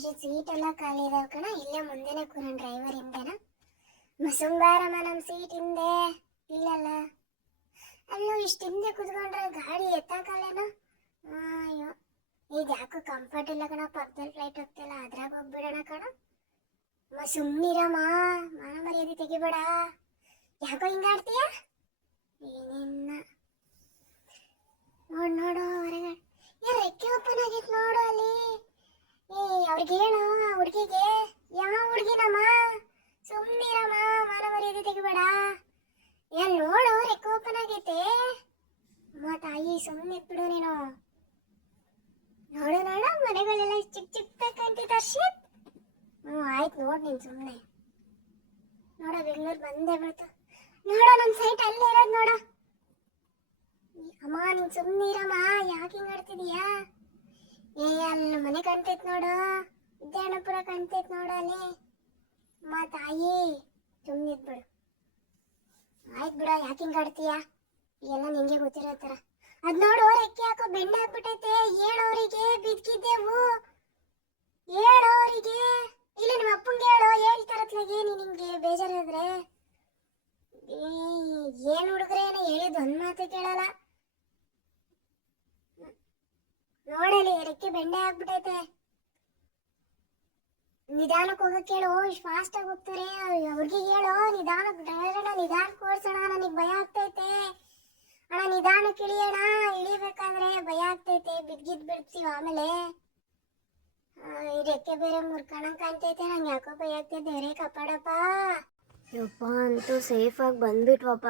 ಅಷ್ಟೇ ಸೀಟ್ ಎಲ್ಲ ಖಾಲಿ ಇದಾವ ಕಣ. ಇಲ್ಲೇ ಮುಂದೆನೆ ಕೂರನ್ ಡ್ರೈವರ್ ಹಿಂದೆನ. ಸುಂಬಾರಮ್ಮ ನಮ್ಮ ಸೀಟ್ ಹಿಂದೆ ಇಲ್ಲಲ್ಲ. ಅಲ್ಲೋ ಇಷ್ಟು ಹಿಂದೆ ಕುತ್ಕೊಂಡ್ರೆ ಗಾಡಿ ಎತ್ತಕ್ಕಲ್ಲೇನೋ. ಅಯ್ಯೋ ಇದು ಯಾಕೋ ಕಂಫರ್ಟ್ ಇಲ್ಲ ಕಣ. ಪಕ್ಕದಲ್ಲಿ ಫ್ಲೈಟ್ ಹೋಗ್ತಿಲ್ಲ, ಅದ್ರಾಗ ಹೋಗ್ಬಿಡೋಣ ಕಣ. ಸುಮ್ಮನಿರಮ್ಮ, ಮಾನ ಮರ್ಯಾದೆ ತೆಗಿಬೇಡ. ಯಾಕೋ ಹಿಂಗಾಡ್ತೀಯ? ಏನಿನ್ನ ನೋಡು ಹೊರಗಡೆ ರೆಕ್ಕೆ ಓಪನ್ ಆಗೈತೆ ನೋಡು ಅಲ್ಲಿ. ಅವ್ರಿಗೆ ಹೇಳೋ ಹುಡುಗಿಗೆ. ಯಾವ ಹುಡುಗಿನಮ್ಮ? ಸುಮ್ಮನಿರಮ್ಮ, ಮಾನ ಮರ್ಯಾದೆ ತೆಗಿಬೇಡ. ನೋಡು ರೆಕ್ಕೆ ಓಪನ್ ಆಗೈತೆ. ತಾಯಿ ಸುಮ್ಮನೆ ಬಿಡು ನೀನು. ನೋಡು ಮನೆಗಳೆಲ್ಲ ಚಿಕ್ಕ ಕಾಣ್ತಿದ್ದ ಹರ್ಷಿತ್. ಆಯ್ತು ನೋಡ್ ನೀನ್ ಸುಮ್ಮನೆ. ನೋಡ ಬೆಂಗಳೂರು ಬಂದೇ ಬಿಡ್ತು. ನೋಡ ನಮ್ ಸೈಟ್ ಅಲ್ಲೇ ಇರೋದು ನೋಡ. ಅಮ್ಮ ನೀನ್ ಸುಮ್ಮನಿರಮ್ಮ, ಯಾಕೆ ಹಿಂಗ್ ಆಡ್ತಿದೀಯಾ? ಅಲ್ಲಿ ಮನೆ ಕಾಣ್ತೈತ್ ನೋಡು, ವಿದ್ಯಾನಪುರ ಕಾಣ್ತೈತ್ ನೋಡು ಅಲ್ಲಿ. ತಾಯಿ ಸುಮ್ಮನಿದ್ಬಿಡು. ಆಯ್ತು ಬಿಡ, ಯಾಕೆ ಹಿಂಗ್ ಆಡ್ತೀಯ? ಎಲ್ಲ ನಿಂಗೆ ಗೊತ್ತಿರೋ ತರ. ಅದ್ ನೋಡು ರೆಕ್ಕೆ ಹಾಕೋ ಬೆಂಡೆ ಹಾಕ್ಬಿಟ್ಟೈತೆ. ಹೇಳೋರಿಗೆ ಬಿದ್ಕಿದ್ದೆವು, ಹೇಳೋರಿಗೆ. ಇಲ್ಲ ನಿಮ್ಮ ಅಪ್ಪಂಗೆ ಹೇಳೋ, ಹೇಳ್ತಾರತ್ಲಾಗೆ ನಿಂಗೆ ಬೇಜಾರಾದ್ರೆ. ಏನ್ ಹುಡುಗ್ರೆ ಏನೋ ಹೇಳಿದ್ ಒಂದ್ ಮಾತು ಕೇಳಲ್ಲ. ನೋಡಲಿ ರೆಕ್ಕೆ ಬೆಂಡೆ ಹಾಕ್ಬಿಟ್ಟೈತೆ. ನಿಧಾನಕ್ಕೆ ಹೋಗಕ್ಕೆ ಹೇಳು, ಇಷ್ಟು ಫಾಸ್ಟ್ ಆಗಿ ಹೋಗ್ತಾರೆ. ಅವ್ರಿಗೆ ಹೇಳೋ ನಿಧಾನಕ್ಕೆ, ಡ್ರೈವರ್ ನಿಧಾನಕ್ಕೆ ಓಡಿಸೋಣ, ನನಗೆ ಭಯ ಆಗ್ತೈತೆ ಅಣ್ಣ. ನಿಧಾನಕ್ಕೆ ಇಳಿಯೋಣ, ಇಳಿಬೇಕಾದ್ರೆ ಭಯ ಆಗ್ತೈತೆ. ಬಿಡ್ತೀವಿ ಆಮೇಲೆ. ಈ ರೆಕ್ಕೆ ಬೇರೆ ಮುರ್ಕಣಂಗ್ ಕಾಣ್ತೈತೆ. ನಂಗೆ ಯಾಕೋ ಭಯ ಆಗ್ತೈತೆ. ದೇವ್ರೇ ಕಾಪಾಡಪ್ಪ. ಯಪ್ಪ, ಅಂತೂ ಸೇಫ್ ಆಗಿ ಬಂದ್ಬಿಟ್ವಪ್ಪ.